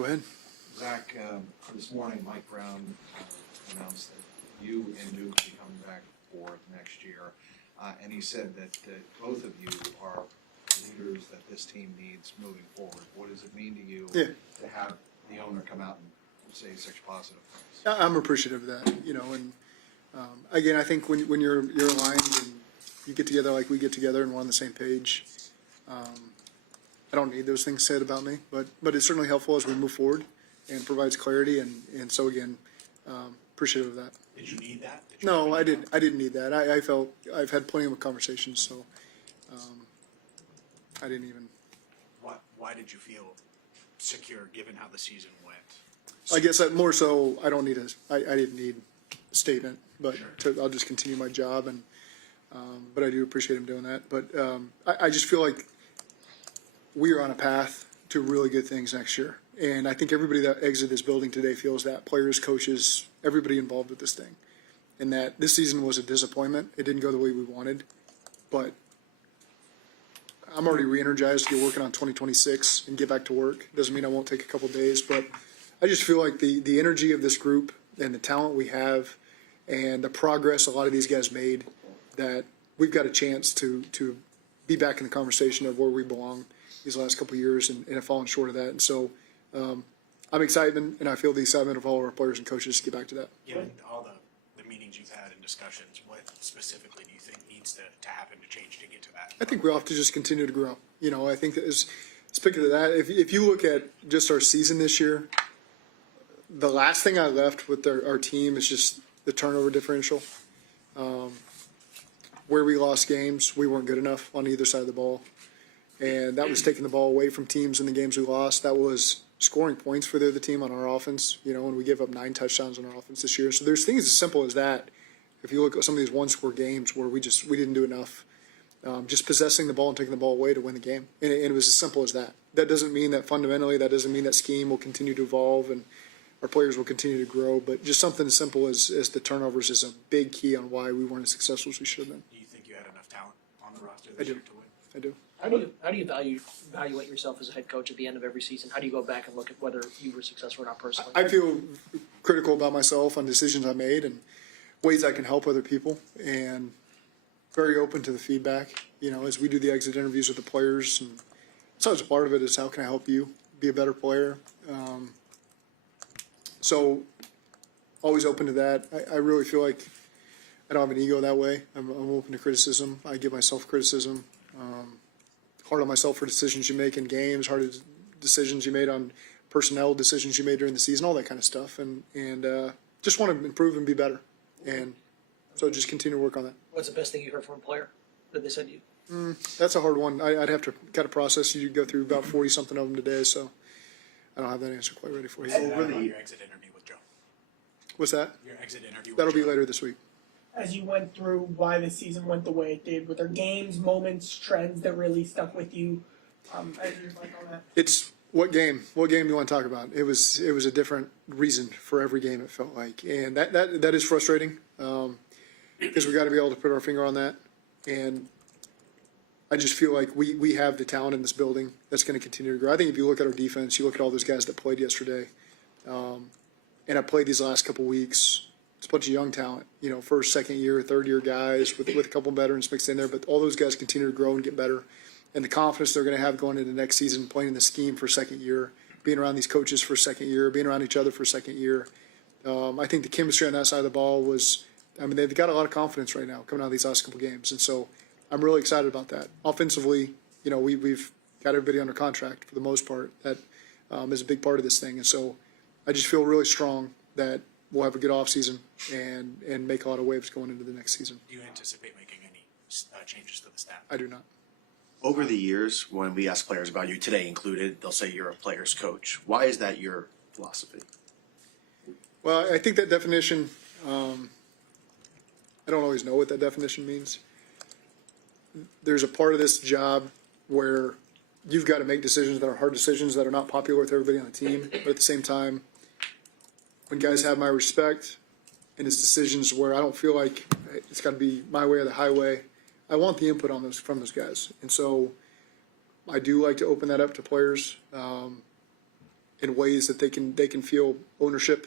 Go ahead. Zach, this morning Mike Brown announced that you and Duke will be coming back for next year. And he said that both of you are leaders that this team needs moving forward. What does it mean to you to have the owner come out and say such positive things? I'm appreciative of that, and again, I think when you're aligned and you get together like we get together and we're on the same page, I don't need those things said about me, but it's certainly helpful as we move forward and provides clarity, and so again, appreciative of that. Did you need that? No, I didn't need that. I felt I've had plenty of conversations, so I didn't even. Why did you feel secure given how the season went? I guess more so I don't need I didn't need a statement, but Sure. I'll just continue my job, and but I do appreciate him doing that. But I just feel like we are on a path to really good things next year, and I think everybody that exited this building today feels that, players, coaches, everybody involved with this thing, and that this season was a disappointment. It didn't go the way we wanted, but I'm already re-energized to get working on 2026 and get back to work. Doesn't mean I won't take a couple days, but I just feel like the energy of this group and the talent we have and the progress a lot of these guys made, that we've got a chance to be back in the conversation of where we belong these last couple of years, and have fallen short of that. And so I'm excited, and I feel the excitement of all of our players and coaches to get back to that. Given all the meetings you've had and discussions, what specifically do you think needs to happen to change to get to that? I think we'll have to just continue to grow. I think that speaking of that, if you look at just our season this year, the last thing I left with our team is just the turnover differential. Where we lost games, we weren't good enough on either side of the ball. And that was taking the ball away from teams in the games we lost. That was scoring points for the other team on our offense, and we gave up 9 touchdowns on our offense this year. So there's things as simple as that. If you look at some of these one-score games where we didn't do enough, just possessing the ball and taking the ball away to win the game. And it was as simple as that. That doesn't mean that fundamentally, that doesn't mean that scheme will continue to evolve and our players will continue to grow, but just something as simple as the turnovers is a big key on why we weren't as successful as we should have been. Do you think you had enough talent on the roster this year to win? I do. How do you evaluate yourself as a head coach at the end of every season? How do you go back and look at whether you were successful or not personally? I feel critical about myself on decisions I made and ways I can help other people, and very open to the feedback. As we do the exit interviews with the players, and it's always a part of it is how can I help you be a better player. So always open to that. I really feel like I don't have an ego that way. I'm open to criticism. I give myself criticism. Hard on myself for decisions you make in games, hard decisions you made on personnel decisions you made during the season, all that kind of stuff. And just want to improve and be better. And so just continue to work on that. What's the best thing you heard from a player that they said to you? That's a hard one. I'd have to kind of process. You go through about 40-something of them today, so I don't have that answer quite ready for you. Over your exit interview with Joe. What's that? Your exit interview with That'll Joe. be later this week. As you went through why the season went the way it did, were there games, moments, trends that really stuck with you as you reflect on that? It's what game? What game do you want to talk about? It was a different reason for every game, it felt like, and that is frustrating because we got to be able to put our finger on that. And I just feel like we have the talent in this building that's going to continue to grow. I think if you look at our defense, you look at all those guys that played yesterday, and I played these last couple weeks. It's a bunch of young talent, first, second year, third year guys with a couple veterans mixed in there. But all those guys continue to grow and get better. And the confidence they're going to have going into next season, playing in the scheme for second year, being around these coaches for second year, being around each other for second year. I think the chemistry on that side of the ball they've got a lot of confidence right now coming out of these last couple games. And so I'm really excited about that. Offensively, we've got everybody under contract for the most part. That is a big part of this thing. And so I just feel really strong that we'll have a good offseason and make a lot of waves going into the next season. Do you anticipate making any changes to the staff? I do not. Over the years, when we ask players about you, today included, they'll say you're a player's coach. Why is that your philosophy? Well, I think that definition, I don't always know what that definition means. There's a part of this job where you've got to make decisions that are hard decisions that are not popular with everybody on the team, but at the same time, when guys have my respect and it's decisions where I don't feel like it's got to be my way or the highway, I want the input on those from those guys. And so I do like to open that up to players. in ways that they can feel ownership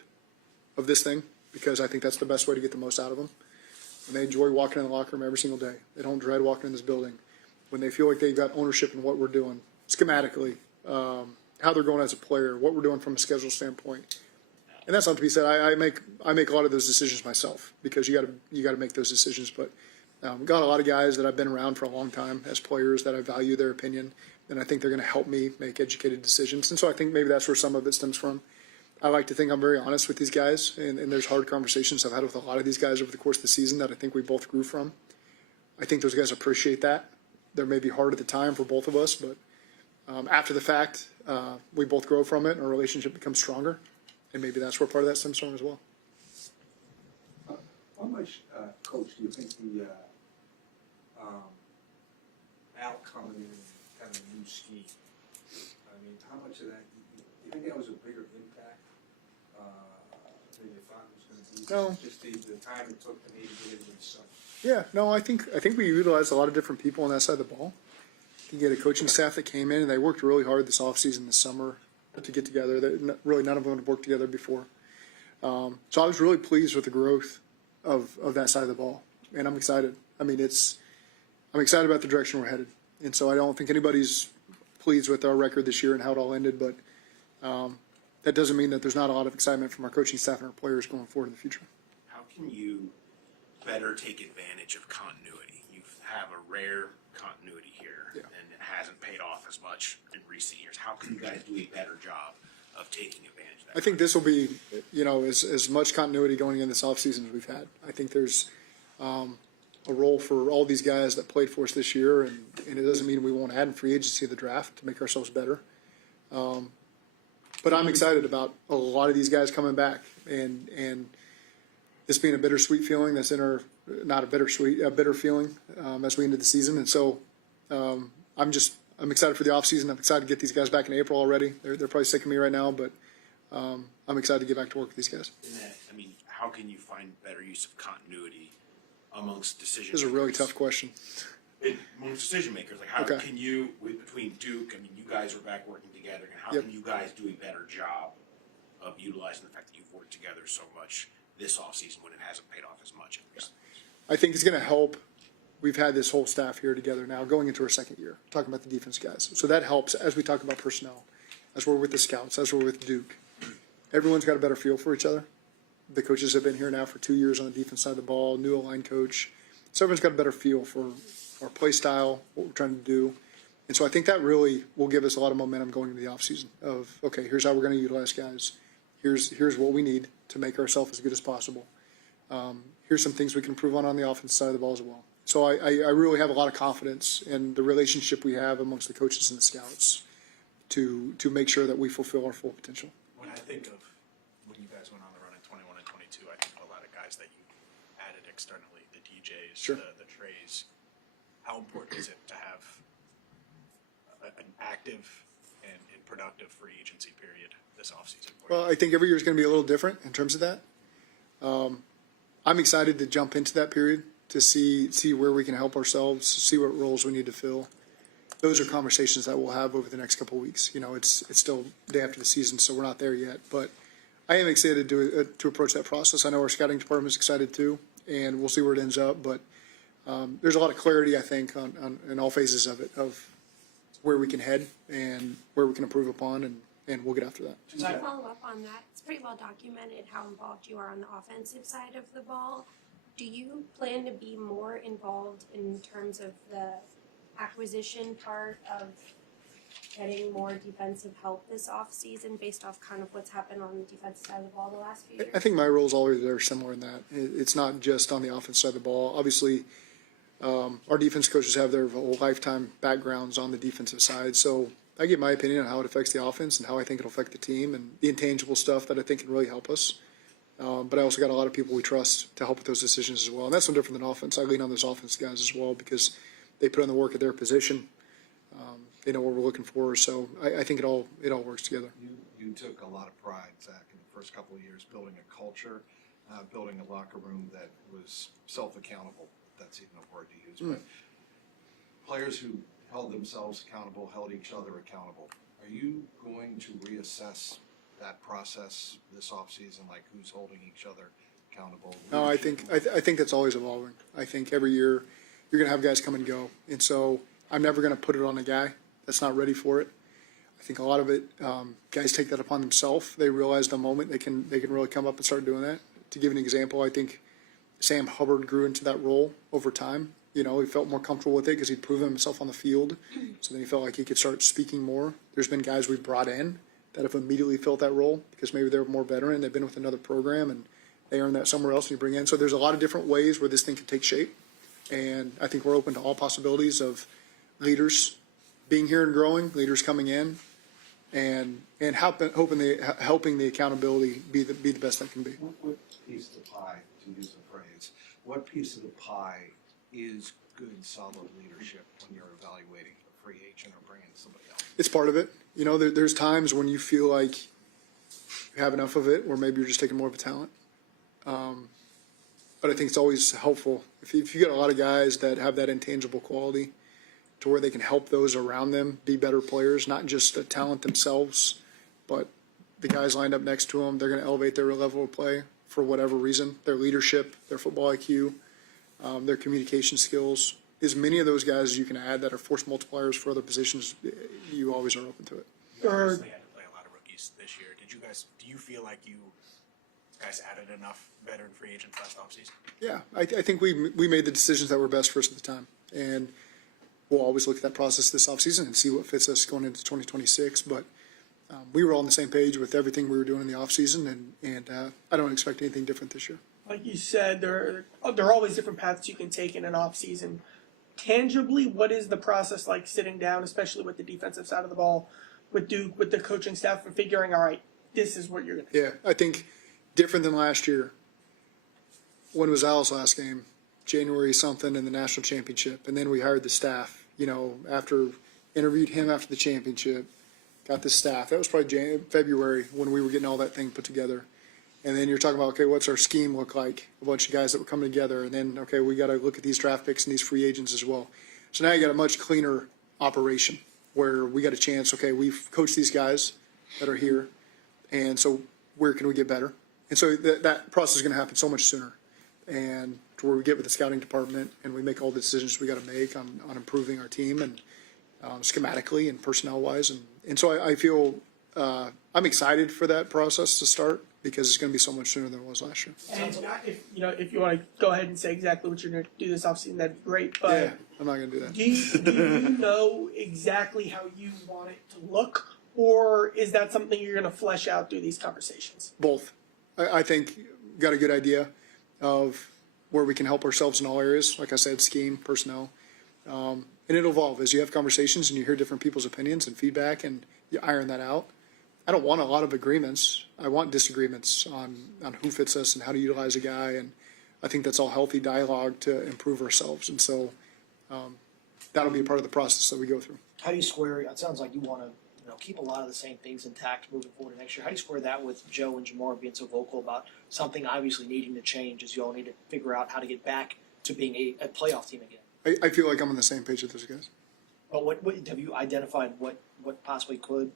of this thing, because I think that's the best way to get the most out of them. And they enjoy walking in the locker room every single day. They don't dread walking in this building. When they feel like they've got ownership in what we're doing, schematically, how they're going as a player, what we're doing from a schedule standpoint. And that's not to be said. I make a lot of those decisions myself, because you got to make those decisions. But got a lot of guys that I've been around for a long time as players that I value their opinion, and I think they're going to help me make educated decisions. And so I think maybe that's where some of it stems from. I like to think I'm very honest with these guys, and there's hard conversations I've had with a lot of these guys over the course of the season that I think we both grew from. I think those guys appreciate that. They may be hard at the time for both of us, but after the fact, we both grow from it, and our relationship becomes stronger. And maybe that's where part of that stems from as well. How much, Coach, do you think the Al coming in and kind of a new scheme? I mean, how much of that, you think that was a bigger impact than you thought it was going to be? No. Just the time it took to maybe get into the sun. Yeah, no, I think we utilized a lot of different people on that side of the ball. You get a coaching staff that came in, and they worked really hard this offseason, this summer, to get together. Really, none of them had worked together before. So I was really pleased with the growth of that side of the ball, and I'm excited. I mean, I'm excited about the direction we're headed, and so I don't think anybody's pleased with our record this year and how it all ended, but that doesn't mean that there's not a lot of excitement from our coaching staff and our players going forward in the future. How can you better take advantage of continuity? You have a rare continuity here, Yeah. and it hasn't paid off as much in recent years. How can you guys do a better job of taking advantage of that? I think this will be, as much continuity going in this offseason as we've had. I think there's a role for all these guys that played for us this year, and it doesn't mean we won't add in free agency of the draft to make ourselves better. But I'm excited about a lot of these guys coming back, and this being a bittersweet feeling that's in our, not a bittersweet, a bitter feeling as we ended the season. And so I'm excited for the offseason. I'm excited to get these guys back in April already. They're probably sick of me right now, but I'm excited to get back to work with these guys. In that, I mean, how can you find better use of continuity amongst decision This is a makers? really tough question. Amongst decision makers, like how Okay. can you, between Duke, I mean, you guys are back working together, and how Yep. can you guys do a better job of utilizing the fact that you've worked together so much this offseason when it hasn't paid off as much in recent years? I think it's going to help. We've had this whole staff here together now going into our second year, talking about the defense guys. So that helps as we talk about personnel, as we're with the scouts, as we're with Duke. Everyone's got a better feel for each other. The coaches have been here now for 2 years on the defense side of the ball, new line coach. So everyone's got a better feel for our play style, what we're trying to do. And so I think that really will give us a lot of momentum going into the offseason of, okay, here's how we're going to utilize guys. Here's what we need to make ourselves as good as possible. Here's some things we can improve on the offense side of the ball as well. So I really have a lot of confidence in the relationship we have amongst the coaches and the scouts to make sure that we fulfill our full potential. When I think of when you guys went on the run in 21 and 22, I think of a lot of guys that you added externally, the DJs, Sure. the Trays. How important is it to have an active and productive free agency period this offseason? Well, I think every year is going to be a little different in terms of that. I'm excited to jump into that period to see where we can help ourselves, see what roles we need to fill. Those are conversations that we'll have over the next couple of weeks. It's still day after the season, so we're not there yet. But I am excited to approach that process. I know our scouting department is excited too, and we'll see where it ends up. But there's a lot of clarity, I think, on all phases of it, of where we can head and where we can improve upon, and we'll get after that. Just to follow up on that, it's pretty well documented how involved you are on the offensive side of the ball. Do you plan to be more involved in terms of the acquisition part of getting more defensive help this offseason based off kind of what's happened on the defensive side of the ball the last few years? I think my role is always very similar in that. It's not just on the offense side of the ball. Obviously, our defense coaches have their whole lifetime backgrounds on the defensive side. So I give my opinion on how it affects the offense and how I think it'll affect the team and the intangible stuff that I think can really help us. But I also got a lot of people we trust to help with those decisions as well. And that's no different than offense. I lean on those offense guys as well because they put in the work at their position. They know what we're looking for. So I think it all works together. You took a lot of pride, Zach, in the first couple of years, building a culture, building a locker room that was self-accountable. That's even a word to use. But players who held themselves accountable, held each other accountable. Are you going to reassess that process this offseason, like who's holding each other accountable? No, I think that's always evolving. I think every year you're going to have guys come and go, and so I'm never going to put it on a guy that's not ready for it. I think a lot of it, guys take that upon themselves. They realize the moment they can really come up and start doing that. To give an example, I think Sam Hubbard grew into that role over time. You know, he felt more comfortable with it because he'd proven himself on the field. So then he felt like he could start speaking more. There's been guys we've brought in that have immediately filled that role because maybe they're more veteran. They've been with another program and they earn that somewhere else and you bring in. So there's a lot of different ways where this thing can take shape. And I think we're open to all possibilities of leaders being here and growing, leaders coming in, and helping the accountability be the best that can be. What piece of the pie, to use the phrase, what piece of the pie is good, solid leadership when you're evaluating a free agent or bringing somebody else? It's part of it. You know, there's times when you feel like you have enough of it, or maybe you're just taking more of a talent. But I think it's always helpful if you get a lot of guys that have that intangible quality to where they can help those around them be better players, not just a talent themselves, but the guys lined up next to them, they're going to elevate their level of play for whatever reason, their leadership, their football IQ, their communication skills. As many of those guys as you can add that are force multipliers for other positions, you always are open to it. You obviously had to play a lot of rookies this year. Do you feel like you guys added enough veteran free agents last offseason? Yeah, I think we made the decisions that were best for us at the time. And we'll always look at that process this offseason and see what fits us going into 2026. But we were all on the same page with everything we were doing in the offseason, and I don't expect anything different this year. Like you said, there are always different paths you can take in an off season. Tangibly, what is the process like sitting down, especially with the defensive side of the ball, with Duke, with the coaching staff, and figuring, all right, this is what you're going to do? Yeah, I think different than last year. When was Al's last game? January something in the national championship, and then we hired the staff. You know, after interviewed him after the championship, got the staff. That was probably February when we were getting all that thing put together. And then you're talking about, okay, what's our scheme look like? A bunch of guys that were coming together, and then okay, we got to look at these draft picks and these free agents as well. So now you got a much cleaner operation where we got a chance. Okay, we've coached these guys that are here, and so where can we get better? And so that process is going to happen so much sooner. And to where we get with the scouting department and we make all the decisions we got to make on improving our team and schematically and personnel wise. And so I feel I'm excited for that process to start because it's going to be so much sooner than it was last year. And if you want to go ahead and say exactly what you're going to do this offseason, that'd be great. But Yeah, I'm not going to do that. do you know exactly how you want it to look, or is that something you're going to flesh out through these conversations? Both. I think got a good idea of where we can help ourselves in all areas. Like I said, scheme, personnel. And it'll evolve as you have conversations and you hear different people's opinions and feedback and you iron that out. I don't want a lot of agreements. I want disagreements on who fits us and how to utilize a guy. And I think that's all healthy dialogue to improve ourselves. And so that'll be a part of the process that we go through. How do you square, it sounds like you want to keep a lot of the same things intact moving forward next year. How do you square that with Joe and Jamar being so vocal about something obviously needing to change as you all need to figure out how to get back to being a playoff team again? I feel like I'm on the same page with those guys. But what have you identified what possibly could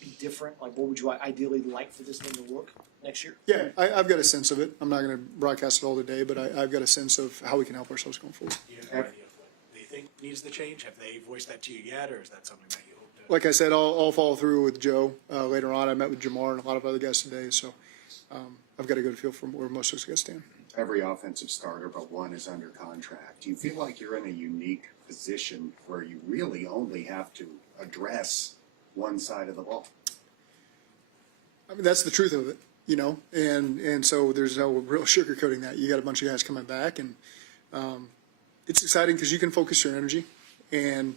be different? Like what would you ideally like for this thing to look next year? Yeah, I've got a sense of it. I'm not going to broadcast it all today, but I've got a sense of how we can help ourselves going forward. Do you have an idea of what they think needs to change? Have they voiced that to you yet, or is that something that you hope to? Like I said, I'll follow through with Joe later on. I met with Jamar and a lot of other guys today, so I've got a good feel for where most of those guys stand. Every offensive starter but one is under contract. Do you feel like you're in a unique position where you really only have to address one side of the ball? I mean, that's the truth of it, and so there's no real sugarcoating that. You got a bunch of guys coming back, and it's exciting because you can focus your energy. And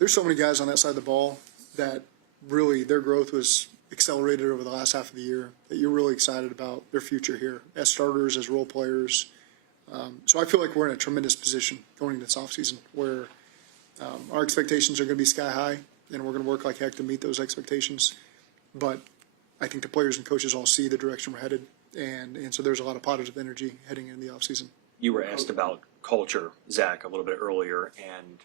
there's so many guys on that side of the ball that really their growth was accelerated over the last half of the year that you're really excited about their future here as starters, as role players. So I feel like we're in a tremendous position going into this offseason where our expectations are going to be sky high, and we're going to work like heck to meet those expectations. But I think the players and coaches all see the direction we're headed, and so there's a lot of positive energy heading into the offseason. You were asked about culture, Zach, a little bit earlier, and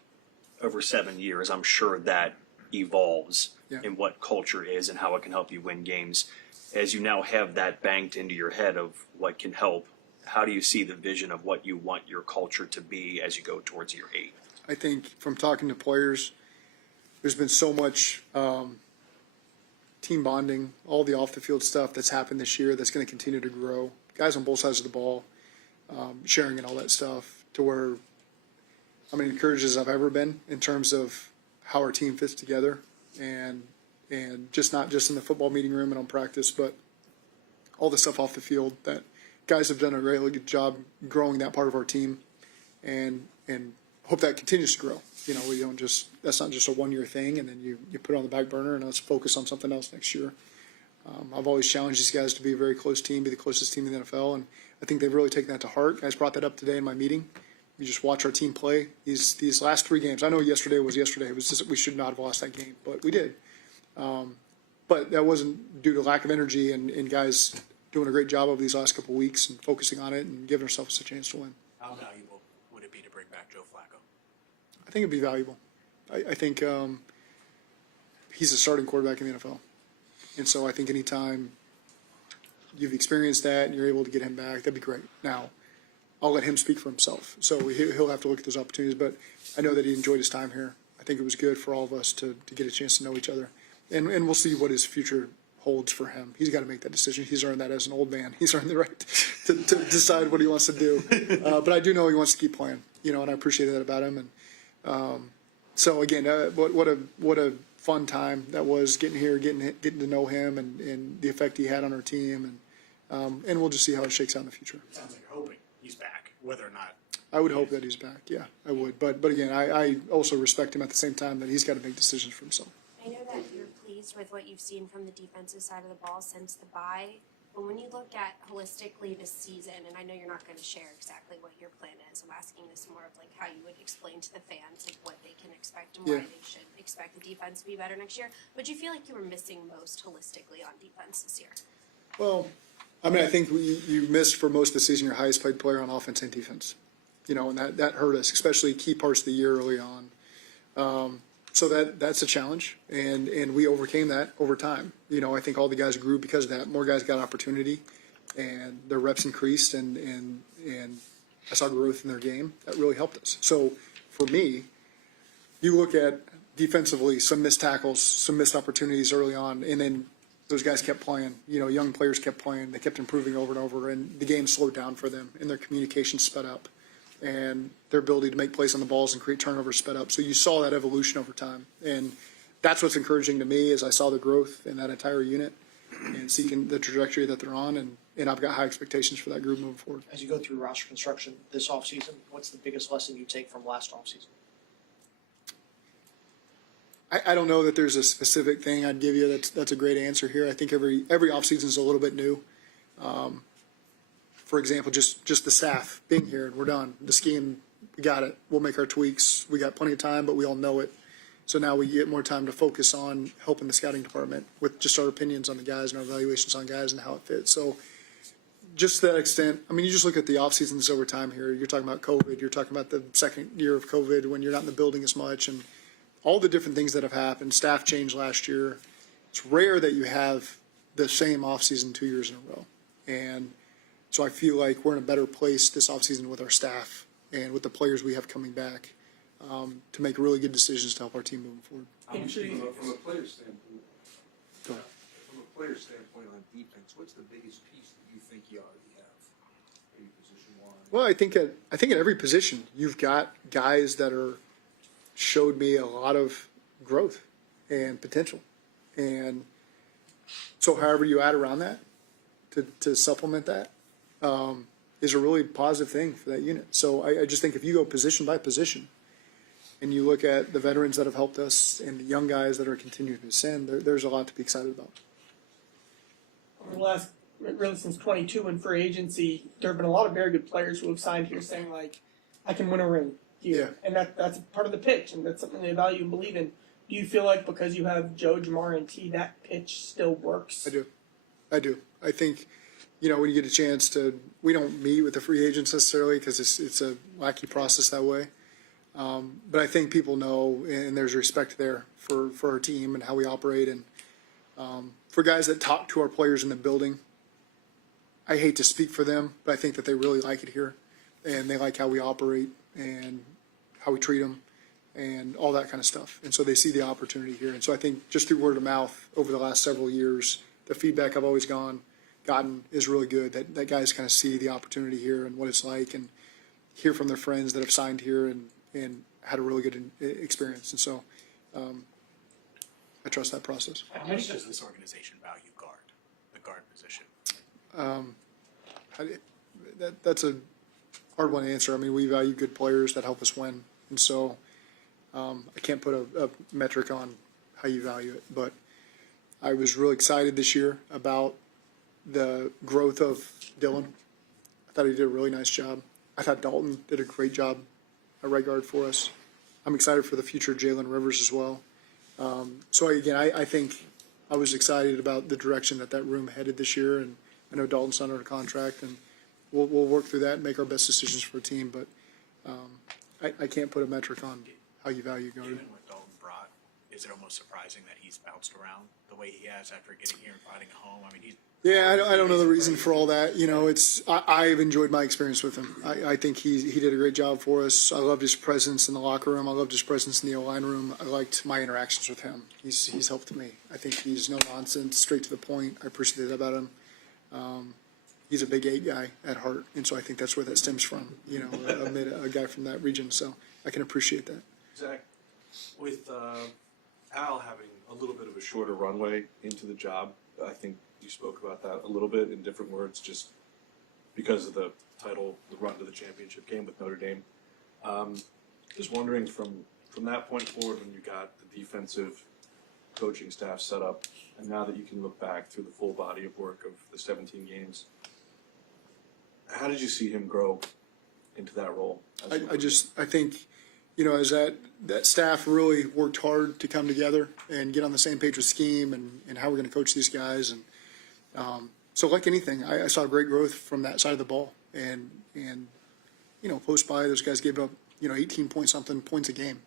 over 7 years, I'm sure that evolves Yeah. and what culture is and how it can help you win games. As you now have that banked into your head of what can help, how do you see the vision of what you want your culture to be as you go towards year 8? I think from talking to players, there's been so much team bonding, all the off the field stuff that's happened this year that's going to continue to grow. Guys on both sides of the ball, sharing and all that stuff, to where I'm as encouraged as I've ever been in terms of how our team fits together, and just not just in the football meeting room and on practice, but all the stuff off the field. That guys have done a really good job growing that part of our team, and hope that continues to grow. You know, we don't just, that's not just a 1 year thing and then you put it on the back burner and let's focus on something else next year. I've always challenged these guys to be a very close team, be the closest team in the NFL, and I think they've really taken that to heart. Guys brought that up today in my meeting. You just watch our team play these last 3 games. I know yesterday was yesterday. It was just, we should not have lost that game, but we did. But that wasn't due to lack of energy and guys doing a great job over these last couple of weeks and focusing on it and giving ourselves a chance to win. How valuable would it be to bring back Joe Flacco? I think it'd be valuable. I think he's a starting quarterback in the NFL. And so I think anytime you've experienced that and you're able to get him back, that'd be great. Now, I'll let him speak for himself. So he'll have to look at those opportunities. But I know that he enjoyed his time here. I think it was good for all of us to get a chance to know each other. And we'll see what his future holds for him. He's got to make that decision. He's earned that as an old man. He's earned the right to decide what he wants to do. But I do know he wants to keep playing, you know, and I appreciate that about him. And so again, what a fun time that was getting here, getting to know him and the effect he had on our team. And we'll just see how it shakes out in the future. It sounds like you're hoping he's back, whether or not. I would hope that he's back. Yeah, I would. But again, I also respect him at the same time that he's got to make decisions for himself. I know that you're pleased with what you've seen from the defensive side of the ball since the bye, but when you look at holistically this season, and I know you're not going to share exactly what your plan is, I'm asking this more of like how you would explain to the fans like what they can expect and why they should expect the defense to be better next year. But do you feel like you were missing most holistically on defense this year? Well, I mean, I think you missed for most of the season your highest paid player on offense and defense. You know, and that hurt us, especially key parts of the year early on. So that's a challenge, and we overcame that over time. You know, I think all the guys grew because of that. More guys got opportunity, and their reps increased, and I saw growth in their game. That really helped us. So for me, you look at defensively, some missed tackles, some missed opportunities early on, and then those guys kept playing. You know, young players kept playing. They kept improving over and over, and the game slowed down for them, and their communication sped up. And their ability to make plays on the balls and create turnovers sped up. So you saw that evolution over time. And that's what's encouraging to me is I saw the growth in that entire unit and seeing the trajectory that they're on. And I've got high expectations for that group moving forward. As you go through roster construction this offseason, what's the biggest lesson you take from last offseason? I don't know that there's a specific thing I'd give you that's a great answer here. I think every offseason is a little bit new. For example, just the staff being here and we're done. The scheme, we got it. We'll make our tweaks. We got plenty of time, but we all know it. So now we get more time to focus on helping the scouting department with just our opinions on the guys and our evaluations on guys and how it fits. So just to that extent, I mean, you just look at the off seasons over time here. You're talking about COVID. You're talking about the second year of COVID when you're not in the building as much and all the different things that have happened. Staff changed last year. It's rare that you have the same off season 2 years in a row. And so I feel like we're in a better place this offseason with our staff and with the players we have coming back to make really good decisions to help our team moving forward. From a player standpoint, Go ahead. from a player standpoint on defense, what's the biggest piece that you think you already have? Maybe position-wise? Well, I think at every position you've got guys that showed me a lot of growth and potential, and so however you add around that to supplement that. Is a really positive thing for that unit. So I just think if you go position by position and you look at the veterans that have helped us and the young guys that are continuing to ascend, there's a lot to be excited about. Over the last, really since 22 in free agency, there have been a lot of very good players who have signed here saying like, I can win a ring here. Yeah. And that's part of the pitch, and that's something they value and believe in. Do you feel like because you have Joe, Jamar, and T, that pitch still works? I do. I think, you know, when you get a chance we don't meet with the free agents necessarily because it's a wacky process that way. But I think people know, and there's respect there for our team and how we operate. And for guys that talk to our players in the building, I hate to speak for them, but I think that they really like it here. And they like how we operate and how we treat them and all that kind of stuff. And so they see the opportunity here. And so I think just through word of mouth over the last several years, the feedback I've always gotten is really good, that guys kind of see the opportunity here and what it's like and hear from their friends that have signed here and had a really good experience. And so I trust that process. How much does this organization value the guard position? That's a hard one to answer. I mean, we value good players that help us win. And so I can't put a metric on how you value it. But I was really excited this year about the growth of Dylan. I thought he did a really nice job. I thought Dalton did a great job at right guard for us. I'm excited for the future of Jalen Rivers as well. So again, I think I was excited about the direction that room headed this year, and I know Dalton's under a contract, and we'll work through that and make our best decisions for a team. But I can't put a metric on how you value guard. Given what Dalton brought, is it almost surprising that he's bounced around the way he has after getting here and finding a home? I mean, Yeah, I don't know the reason for all that. You know, I've enjoyed my experience with him. I think he did a great job for us. I loved his presence in the locker room. I loved his presence in the O-line room. I liked my interactions with him. He's helped me. I think he's no nonsense, straight to the point. I appreciate that about him. He's a big 8 guy at heart, and so I think that's where that stems from. You know, a guy from that region. So I can appreciate that. Zach, with Al having a little bit of a shorter runway into the job, I think you spoke about that a little bit in different words, just because of the title, the run to the championship game with Notre Dame. Just wondering from that point forward, when you got the defensive coaching staff set up, and now that you can look back through the full body of work of the 17 games, how did you see him grow into that role? I think, you know, as that staff really worked hard to come together and get on the same page with scheme and how we're going to coach these guys. And so like anything, I saw great growth from that side of the ball. And you know, post by, those guys gave up, 18 point something points a game,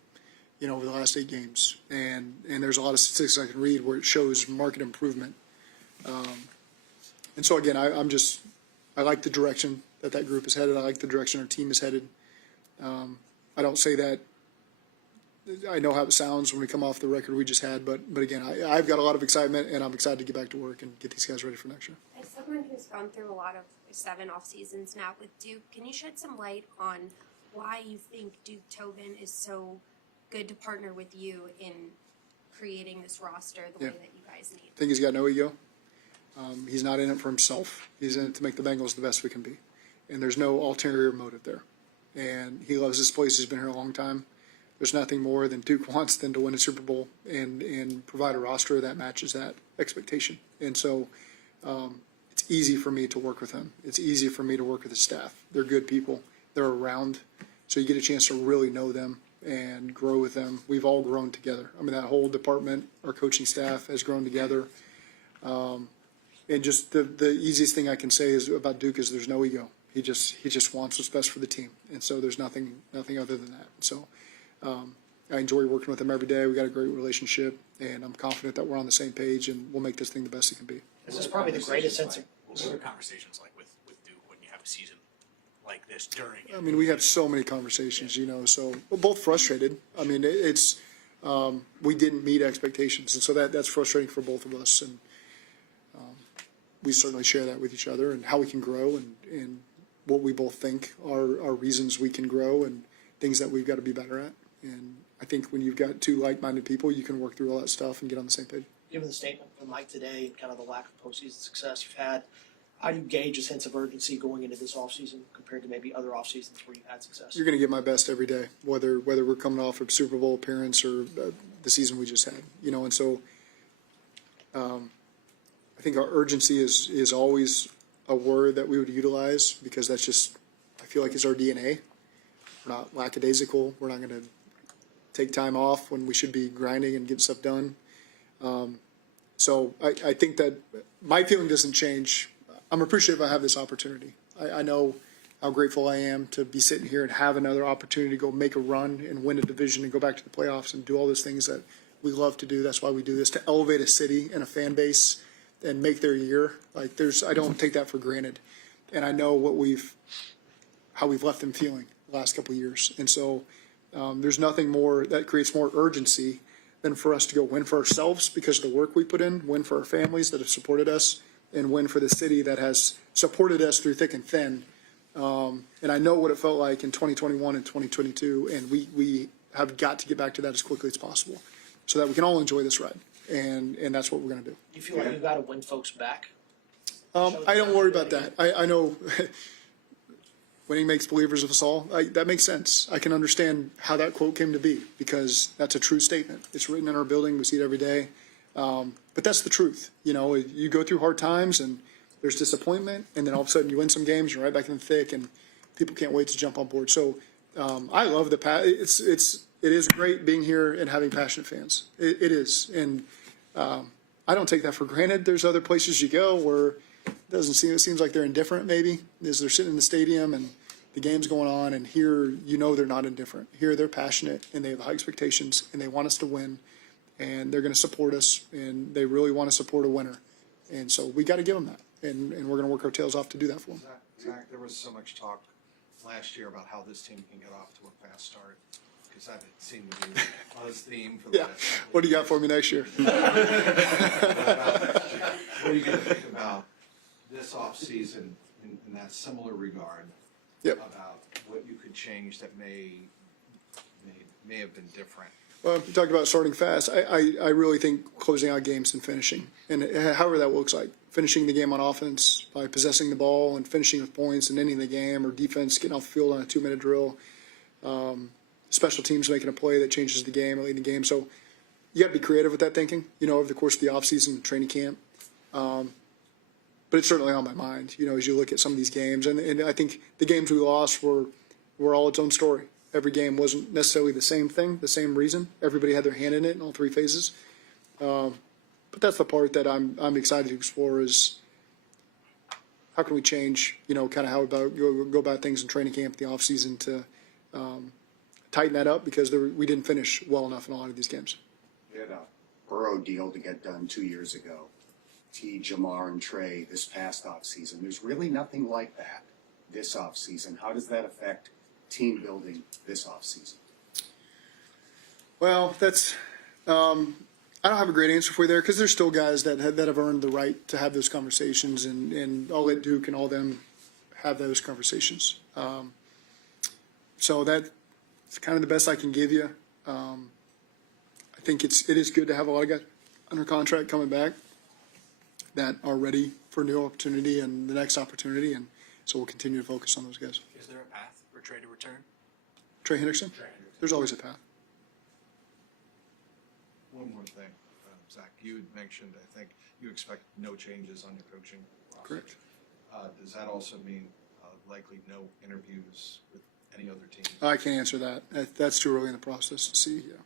over the last 8 games. And there's a lot of statistics I can read where it shows market improvement. And so again, I like the direction that group is headed. I like the direction our team is headed. I don't say that. I know how it sounds when we come off the record we just had, but again, I've got a lot of excitement, and I'm excited to get back to work and get these guys ready for next year. As someone who's gone through a lot of 7 off seasons now with Duke, can you shed some light on why you think Duke Tobin is so good to partner with you in creating this roster the way that you guys need? I think he's got no ego. He's not in it for himself. He's in it to make the Bengals the best we can be, and there's no ulterior motive there. And he loves this place. He's been here a long time. There's nothing more than Duke wants than to win a Super Bowl and provide a roster that matches that expectation. And so it's easy for me to work with him. It's easy for me to work with his staff. They're good people. They're around. So you get a chance to really know them and grow with them. We've all grown together. I mean, that whole department, our coaching staff has grown together. And just the easiest thing I can say is about Duke is there's no ego. He just wants what's best for the team. And so there's nothing other than that. So I enjoy working with him every day. We got a great relationship, and I'm confident that we're on the same page, and we'll make this thing the best it can be. This is probably the greatest sense of. What are conversations like with Duke when you have a season like this during it? I mean, we have so many conversations, so we're both frustrated. I mean, it's we didn't meet expectations, and so that's frustrating for both of us. And we certainly share that with each other and how we can grow and what we both think are reasons we can grow and things that we've got to be better at. And I think when you've got 2 like-minded people, you can work through all that stuff and get on the same page. Given the statement from Mike today and kind of the lack of postseason success you've had, how do you gauge a sense of urgency going into this offseason compared to maybe other off seasons where you've had success? You're going to get my best every day, whether we're coming off a Super Bowl appearance or the season we just had. And so I think our urgency is always a word that we would utilize because that's just, I feel like it's our DNA. We're not lackadaisical. We're not going to take time off when we should be grinding and getting stuff done. So I think that my feeling doesn't change. I'm appreciative I have this opportunity. I know how grateful I am to be sitting here and have another opportunity to go make a run and win a division and go back to the playoffs and do all those things that we love to do. That's why we do this, to elevate a city and a fan base and make their year. Like I don't take that for granted. And I know how we've left them feeling the last couple of years. And so there's nothing more that creates more urgency than for us to go win for ourselves because of the work we put in, win for our families that have supported us, and win for the city that has supported us through thick and thin. And I know what it felt like in 2021 and 2022, and we have got to get back to that as quickly as possible so that we can all enjoy this ride. And that's what we're going to do. You feel like you've got to win folks back? I don't worry about that. I know winning makes believers of us all. That makes sense. I can understand how that quote came to be because that's a true statement. It's written in our building. We see it every day. But that's the truth. You go through hard times and there's disappointment, and then all of a sudden you win some games, you're right back in the thick, and people can't wait to jump on board. So I love the it is great being here and having passionate fans. It is, and I don't take that for granted. There's other places you go where it seems like they're indifferent. Maybe as they're sitting in the stadium and the game's going on, and here they're not indifferent. Here they're passionate and they have high expectations and they want us to win, and they're going to support us, and they really want to support a winner, and so we got to give them that. And we're going to work our tails off to do that for them. Zach, there was so much talk last year about how this team can get off to a fast start, because that seemed to be the buzz theme for the last couple of What do you got for me next year? What are you going to think about this offseason in that similar regard? Yep. About what you could change that may have been different? Well, you talked about starting fast. I really think closing out games and finishing, and however that looks like. Finishing the game on offense by possessing the ball and finishing with points and ending the game, or defense getting off the field on a 2-minute drill. Special teams making a play that changes the game or leading the game. So you got to be creative with that thinking, over the course of the offseason, training camp. But it's certainly on my mind, as you look at some of these games. And I think the games we lost were all its own story. Every game wasn't necessarily the same thing, the same reason. Everybody had their hand in it in all three phases. But that's the part that I'm excited to explore is how can we change, kind of how about go about things in training camp, the offseason to tighten that up because we didn't finish well enough in a lot of these games. We had a Burrow deal to get done 2 years ago. T, Jamar, and Trey this past offseason. There's really nothing like that this offseason. How does that affect team building this offseason? Well, that's I don't have a great answer for you there because there's still guys that have earned the right to have those conversations, and I'll let Duke and all them have those conversations. So that's kind of the best I can give you. I think it is good to have a lot of guys under contract coming back that are ready for new opportunity and the next opportunity, and so we'll continue to focus on those guys. Is there a path for Trey to return? Trey Hendrickson? There's always a path. One more thing, Zach, you had mentioned, I think, you expect no changes on your coaching roster. Correct. Does that also mean likely no interviews with any other teams? I can't answer that. That's too early in the process to see. Yeah.